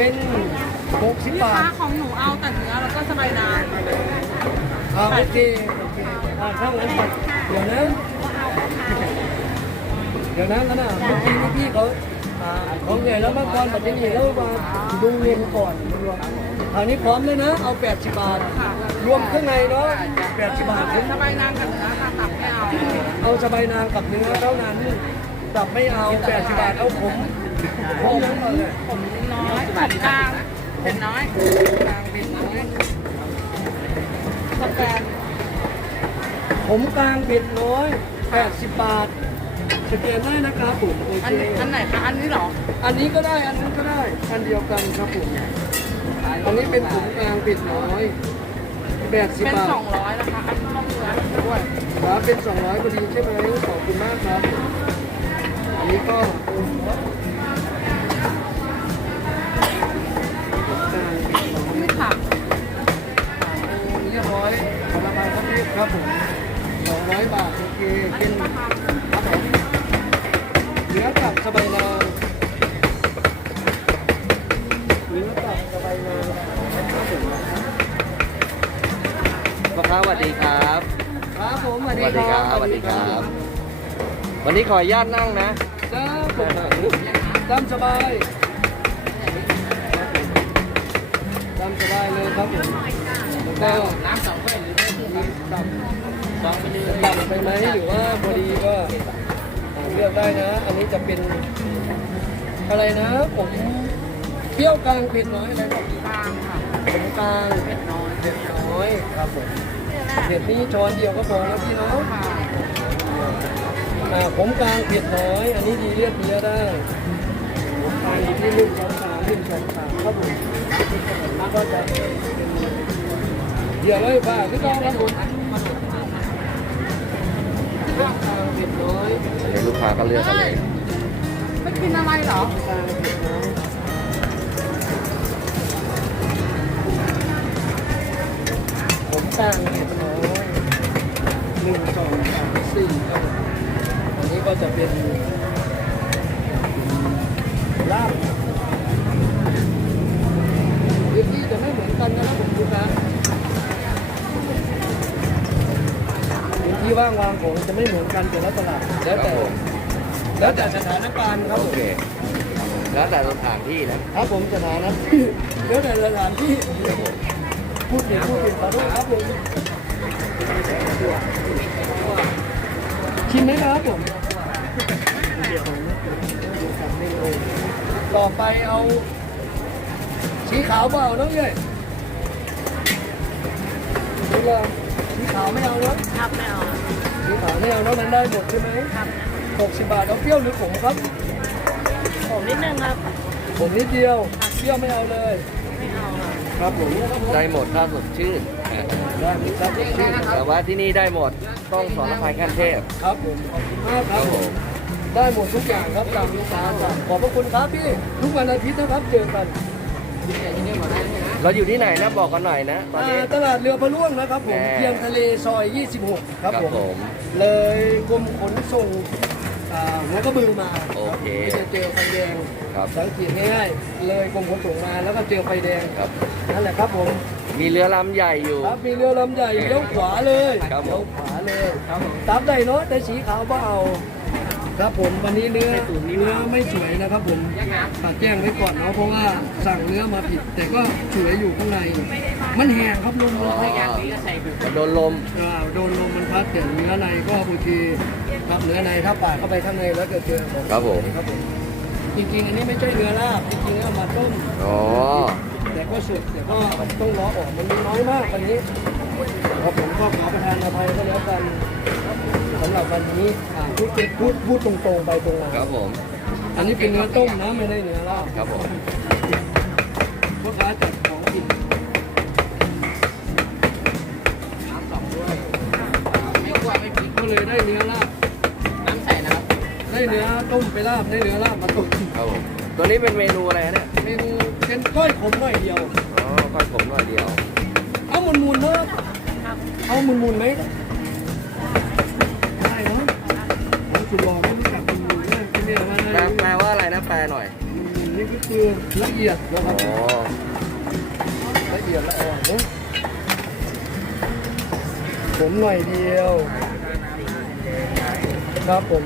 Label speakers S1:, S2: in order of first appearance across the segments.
S1: เป็นหกสิบพี่บา
S2: คะทของหนูเอาแต่เนื้อแล้วก็สบายนาง
S1: อ่าโอเคโอเคอ่าถ้างั้นเดี๋ยวนะเดี๋ยวนะแล้วนะเมื่อกี้พี่เขาอ่าของใหญ่แล้วมาก่อนแบบนี้แล้วมาดูรวมก่อนรวมคราวนี้พร้อมเลยนะ เอา 80 บาท รวมเครื่องในเนาะ80 บาท
S2: สบายนางกับเนื้อค่ะตับไม่เอา
S1: เอาสบายนางกับเนื้อเท่านั้นตับไม่เอา80บาทเอาผม
S2: ผมนั้นก่อนเลยผมน้อยผมกลางเป็นน้อยกลางเป็นน้อย
S1: สแกนผมกลางเผ็ดน้อย80บาทสแกนได้นะครับผมโออัเคน
S2: อันไหนคะอันนี้เหรอ
S1: อันนี้ก็ได้อันนั้นก็ได้อันเดียวกันครับผมอันนี้เป็นผมกลางเผ็ดน้อย80เป็นบ
S2: าทสองร้อยนะคะอันนี้ต้องเนื้อด้วย
S1: ครับเป็น200พอดีใช่ไหมขอบคุณมากครับ อันนี้ก็ คุณครับพี่ครับผม200บาทโอเคเป็นครับผมเนื้อกับสบายนางเนื้อกับสบายนางครับผม
S3: พ่อค้าสวัสดีครับ
S1: ครับผมสวัสสดีวัสดีคครัรับบส
S3: วัสดีครับ วันนี้ขออนุญาตนั่งนะ
S1: ครับผมตามสบาย ตามสบายเลยครับผมแล้วก็น้ำสองถ้วยหรือไม่มีตับตับตับไปไหมหรือว่าพอดีก็เลือกได้นะ อันนี้จะเป็นอะไรนะ ผมเปรี้ยวกลางเผ็ดน้อยอะ
S2: ไรครับกลางค่ะ
S1: ผมกลางเผ็ดน้อยเผ็ดน้อยครับผมเผ็ดนี้ช้อนเดียวก็พอแล้วพี่น้องค่ะผมกลางเผ็ดน้อย อันนี้ดีเรียบเพียได้ผมกลางอยู่ที่หนึ่งสองสาม หนึ่งสองสามครับผมแล้วก็จะเดี๋ยวเลยป้าพี่ต้องครับผมกลาง
S2: เผ็ดน้อย
S3: อันนี้ลูกค้าก็เลือกกันเลย
S2: ไม่กินอะไรเหรอผ็ดน้อย
S1: ผมกลางเผ็ดน้อยหนึ่งสองสามสี่อันนี้ก็จะเป็นลาบ ที่ว่างวางของจะไม่เหมือนกันแต่ละตลาดแล้วแต่แล้วแต่สถานการณ์ครับโอผมเค
S3: แล้วแต่สถานที่นะ
S1: ครับผมสถานะที่แล้วแต่สถานที่พูดถึงพูดถึงขอโทษครับผมชิมไหมครับผมต่อไปเอา สีขาวเปล่าน้องเย้ยสีเหลือง ขาวไม่เอาเนาะครับไม่เอาสีขาวไม่เอาเนาะมันได้หมดใช่ไหมครับหกสิบบาทเอาเปรี้ยวหรือขมครับ
S2: ผมนิดนึงครับ
S1: ผมนิดเดียว เปรี้ยวไม่เอาเลย ไม่เ
S3: อาครับครับผมได้หมดถ้าสดชื่นได้ครับชื่อแต่ว่าที่นี่ได้หมดต้องสอนภัยขั้นเทพ
S1: ครับผมขอบคุณมากครับผมได้หมดทุกอย่างครับตามลูกค้าสั่งขอบพระคุณครับพี่ทุกวันอาทิตย์นะครับเจอกัน
S3: เราอยู่ที่ไหนนะบอกกันหน่อยนะ
S1: ตอนนี้ อ่าตลาดเรือพระล่วงนะครับผมแน่เทียมทะเลซอย 26 ครับครับผมผม เลยกรมขนส่งอ่าหัวกระบือมาโอเคที่จะเจอไฟแดงครับ สังเกตง่ายๆเลยกรมขนส่งมาแล้วก็เจอไฟแดงครับ นั่นแหละครับผม
S3: มีเรือลำใหญ่อยู่
S1: ครับมีเรือลำใหญ่เลี้ยวขวาเลยครับผม เลี้ยวขวาเลยครับผมตามใดเนาะแต่สีขาวเปล่า ครับผมวันนี้เนื้อเนื้อไม่สวยนะครับ ผมตัดแจ้งไว้ก่อนเนาะเพราะว่าสั่งเนื้อมาผิด แต่ก็สวยอยู่ข้างใน มันแห้งครับลมอ๋อ
S2: พ
S3: ัดโดนลม
S1: อ่าโดนลมมันพัดแต่เนื้อในก็บางทีครับเนื้อในถ้าปาดเข้าไปข้างในแล้วเกิดเจอของครับผมครับผมจริงๆอันนี้ไม่ใช่เนื้อลาบจริงๆเอามาต้มอ๋อ แต่ก็สุดแต่ก็ต้องล้อออกมันมีน้อยมากวันนี้ครับผมก็ขอประทานอภัยก็แล้วกันสำหรับวันนี้อ่าพูดพูดพูดตรงๆไปตรงมาครับผม อันนี้เป็นเนื้อต้มนะไม่ได้เนื้อลาบครับผมพ่อค้าจัดของผิดน้ำสองด้วยไม่กลัวไม่พริกก็เลยได้เนื้อลาบน้ำใส่นะครับได้เนื้อต้มไปลาบได้เนื้อลาบมาต้ม
S3: ครับผม ตัวนี้เป็นเมนูอะไรเนี่ย
S1: เมนูเป็นก้อยขมหน่อยเดียว
S3: อ๋อก้อยผมหน่อยเดียว
S1: เอามุนมุนๆเนอะครับเอามุนมุนๆไหมได้เนาะเอาคุณลองไม่รู้จักมุนมุนๆเนี่ยเป็นเนี
S3: ่ยมาแปลนะแปลว่าอะไรนะแปลหน่อย
S1: นนี้ก็คือละเอียดนะคอ๋รับอละเอียดละอ่อนเนอะผมหน่อยเดียว ครับผม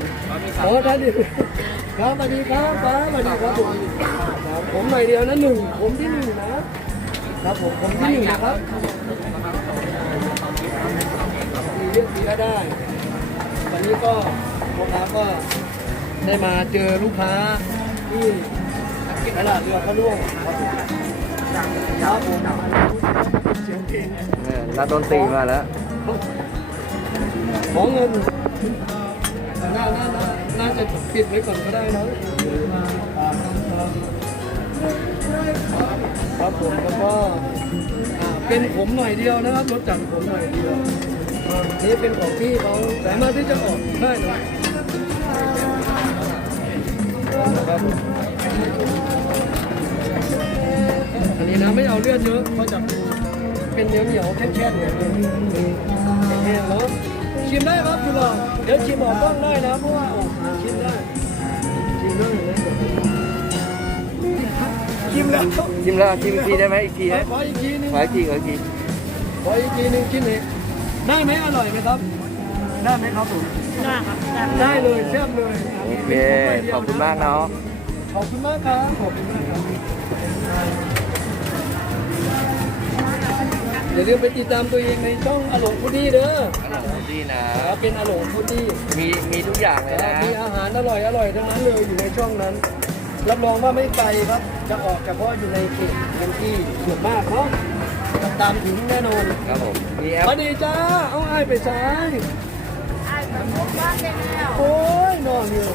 S1: อ๋อท่านดิ ครับสวัสดีครับป้าสวัสดีครับผมครับผมหน่อยเดียวนะหนึ่งผมที่หนึ่งนะครับผมผมที่หนึ่งนะครับมีเรื่องเสียได้ วันนี้ก็พ่อค้าก็ได้มาเจอลูกค้าที่ตลาดเรือพระล่วงครับผมครับผม
S3: เสียงเพลงเนี่ยนักดนตรีมาแล้ว
S1: ขอเงิน น่าน่าน่าน่าจะปิดไว้ก่อนก็ได้เนอะครับผมแล้วก็อ่าเป็นผมหน่อยเดียวนะครับรถจักรผมหน่อยเดียวนี่เป็นของที่เขาสามารถที่จะออกได้นะนะครับอันนี้นะไม่เอาเลือดเยอะเขาจะเป็นเหนียวเหนียวแค่ๆเนี่ยแห้งๆเนาะ ชิมได้ครับคุณหลอดเดี๋ยวชิมออกกล้องได้นะเพราะว่าออกชิมได้ชิมได้เลยชิมแล้ว
S3: ชิมแล้วชิมอีกทีได้ไหมอีกทีนะขออีกทีนึงขออีกทีขออีกที
S1: ขออีกทีนึงชิมเองได้ไหมอร่อยไหมครับ ได้ไหมครับผมได้ครับได้เลยแซ่บเลย
S3: โอเคขอบคุณมากเนาะ
S1: ขอบคุณมากครับขอบคุณมากครับ อย่าลืมไปติดตามตัวเองในช่องอลงพุดดี้เด้อ
S3: อร่อยดีนะ ค
S1: รับเป็นอลงพุดดี้
S3: มีมีทุกอย่างเลยนะ ม
S1: ีอาหารอร่อยอร่อยทั้งนั้นเลยอยู่ในช่องนั้น รับรองว่าไม่ไกลครับ จะออกเฉพาะอยู่ในเขตพื้นที่ส่วนมากเนาะตามถึงแน่นอน ครับผมมีแอสปวัสดีจ้า เอาไอ้ายไปซ้าย
S2: ไอ้ผมพบบ้านได้แล้ว
S1: โอ้ยนอนอยู่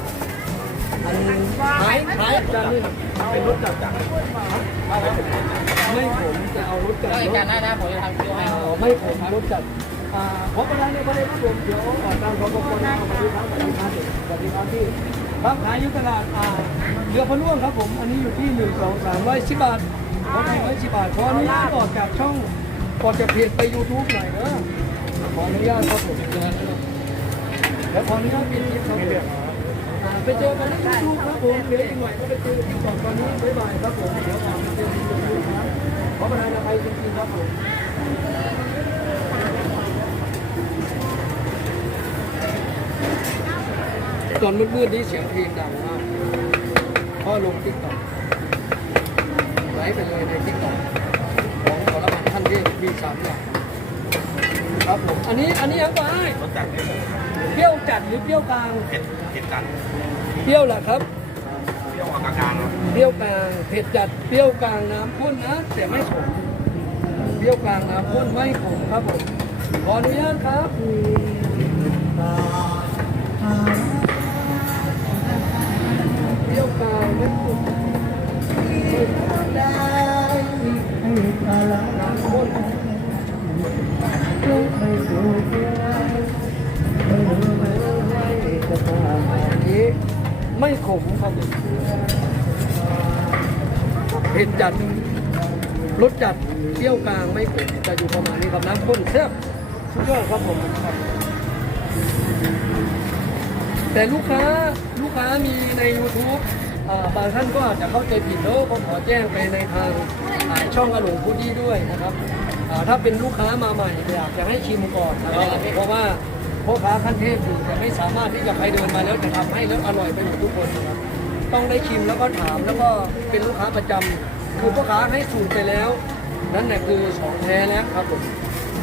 S1: อันขายขายจานนี
S3: ่เป็นรถจักรจักร
S1: ไม่ผมจะเอารถจักรได้
S2: กันได้นะผมจะทำคิวให้
S1: ไม่ผมรถจักรอ่าขอประธานในประเด็นรวมเดี๋ยวออกตามขอประกอบเอามาดูครับสวัสดีครับสวัสดีครับพี่ครับขายยู่ตลาดอ่าเรือพะล่งครับผม อันนี้อยู่ที่หนึ่งสองสามร้อยสิบบาทขอให้ร้อยสิบบาทขออนุญาตออกจากช่องออกจากเพจไปยูทูบหน่อยเนอะขออนุญาตครับผมแล้วขออนุญาตปิดคลิปครับผมอ่า ไปเจอกันที่ยูทูบครับผมเดี๋ยวอีกหน่อยก็ไปเจอที่ก่อนตอนนี้บ๊ายบายครับผมเดี๋ยวมาเจอที่ยูทูบครับขอประทานอภัยจริงๆครับผมตอนมืดๆนี่เสียงเพลงดังมากพ่อลงติ๊กต็อกไลฟ์ไปเลยในติ๊กต็อกของขอรับท่านเทพมีสามอย่างครับผม อันนี้ อันนี้ยังไงเปรี้ยวจัดหรือเปรี้ยวกลางเผ
S3: ็ด จัดเปรี้ยวแหละครับเปรี้ยวกลางกลางๆครับ
S1: เปรี้ยวกลางเผ็ดจัดเปรี้ยวกลางน้ำข้นนะแต่ไม่ขมเปรี้ยวกลางน้ำข้นไม่ขมครับผมขออนุญาตครับเปรี้ยวกลางไม่ขมน้ำข้น นี้ไม่ขมครับผมเผ็ดจัดรสจัดเปรี้ยวกลางไม่เผ็ดจะอยู่ประมาณนี้ครับน้ำข้นแซ่บสุดยอดครับผมแต่ลูกค้าลูกค้ามีใน YouTube บางท่านก็อาจจะเข้าใจผิดแล้วก็ขอแจ้งไปในทางช่องอารมพุดดี้ด้วยนะครับถ้าเป็นลูกค้ามาใหม่อยากจะให้ชิมก่อนนะครับเพราะว่า พ่อค้าขั้นเทพอยู่แต่ไม่สามารถที่จะใครเดินมาแล้วจะทำให้แล้วอร่อยไปหมดทุกคนนะครับต้องได้ชิมแล้วก็ถามแล้วก็เป็นลูกค้าประจำคือพ่อค้าให้สูตรไปแล้ว นั่นแหละคือของแท้แล้วครับผม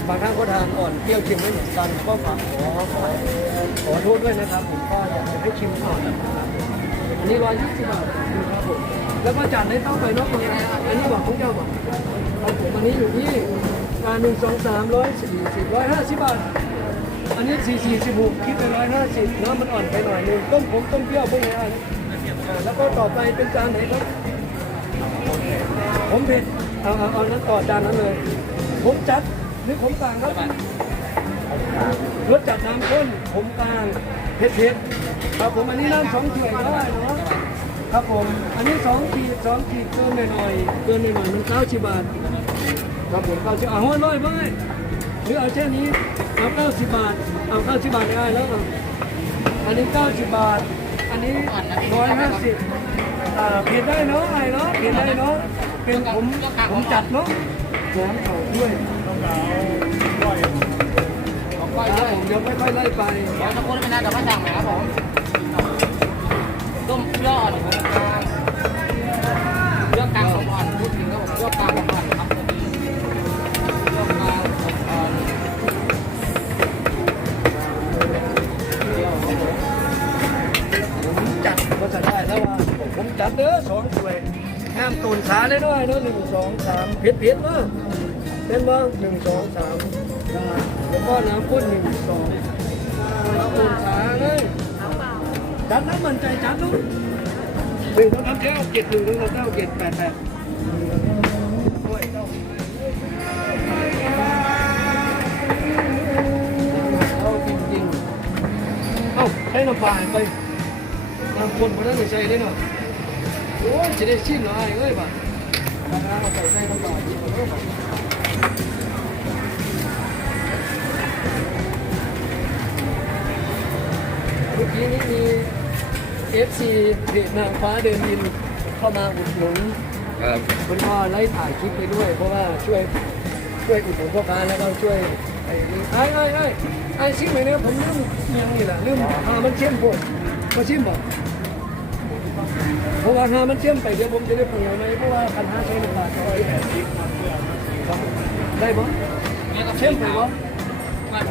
S1: บางท่านก็ทานอ่อนเปรี้ยวชิมไม่เหมือนกันก็ฝากขอขอขอโทษด้วยนะครับผมก็อยากจะให้ชิมก่อนนะครับอันนี้ร้อยยี่สิบบาทครับผมแล้วก็จัดให้ต้องไปนอกเลยอันนี้บอกของเจ้าบอกครับผมอันนี้อยู่ที่หนึ่งสองสามร้อยสี่สิบร้อยห้าสิบบาท อันนี้สี่สี่สิบหกคิดไปร้อยห้าสิบน้ำมันอ่อนไปหน่อยหนึงต้มผมต้มเปรี้ยวพวกนี้อะไรอ่าแล้วก็ต่อไปเป็นจานไหนครับ ผมเผ็ดเอาเอาเอานั้นต่อจานนั้นเลย ผมจัดหรือผมกลางครับรสจัดน้ำข้นผมกลางเผ็ดเผ็ดครับผมอันนี้น้ำสองถ้วยได้เนาะครับผม อันนี้สองขีดสองขีดเกินหน่อยเกินหน่อยมันเก้าสิบบาทครับผมเก้าสิบอะห้อยร้อยไป หรือเอาแค่นี้เอาเก้าสิบบาท เอาเก้าสิบบาทได้แล้วเอาอันนี้เก้าสิบบาท อันนี้ร้อยห้าสิบอ่าเปลี่ยนได้เนาะอะไอ้เนาะเปลี่ยนได้เนาะเป็นผมผมจัดเนาะแหนมเข่าด้วยต้องเอาก้อยเอก้อยด้วยผมเดี๋ยวค่อยไล่ไป
S2: เดี๋ยวจะพูดไม่นานแต่ว่าสั่งไหมครับผมต้มเลือดอ่อนของกลาง
S1: จัดเด้อสองถ้วยห้ามตูนขาเลยด้วยเนาะหนึ่งสองสามเผ็ดเผ็ดเนาะเป็นบ้างหนึ่งสองสามแล้วก็น้ำข้นหนึ่งสองตูนขาเลยจัดน้ำมันใจจัดลูกหนึ่งสองสามเก้าเจ็ดหนึ่งสองสามเก้าเจ็ดแปดแปดเอาจริงเอ้าใช้น้ำปลาไปบางคนคนนั้นไม่ใช่เลยเนาะโอ้ย จะได้ชิมหน่อยเอ้ยบ่ะบางครั้งเอาใส่ใส่น้ำปลาดีกว่าเนาะเมื่อกี้นี้มี FC เพจนางฟ้าเดินดินเข้ามาอุดหนุนครับคุณพ่อไล่ถ่ายคลิปไปด้วย เพราะว่าช่วยช่วยอุดหนุนพ่อค้าแล้วก็ช่วยไอ้นี่ไอ้ไอ้ไอ้ไอ้ชิมไปเนี่ยผมลืมเมียงนี่แหละลืมหามันเข้มพวกมาชิมบ่ เพราะว่าหามันเชื่อมไปเดี๋ยวผมจะได้เปลี่ยนไหมเพราะว่าคันห้าใช้หนึ่งบาทร้อยแปดสิบได้บ่เนี่ยก็เชื่อมไปบ่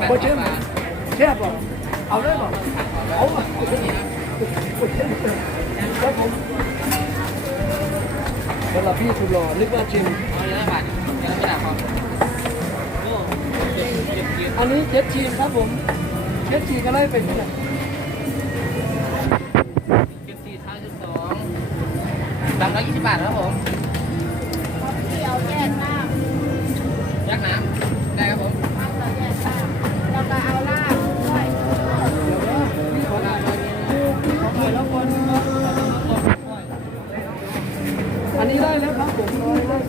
S1: บ่เชื่อมแค่บ่เอาได้บ่เอาบ่ครับผมสำหรับพี่สุดหล่อนึกว่าชิมเอาเยอะบาทเยอะไม่ได้พอโอ้เจ็บเจ็บเจ็บอันนี้เจ็ดชีมครับผมเจ็ดชีก็ไล่ไปที่ไหน
S2: ตังค์ร้อยยี่สิบบาทครับผมที่เอาแยกน้ำยักน้ำได้ครับผมเอาเราแยกน้ำแล้วก็เอาลาบด้วยเดี๋ยวนะพ
S1: ี่ขอหน่อยขอหน่อยแล้วคนอันนี้ได้แล้วครับผมร้อย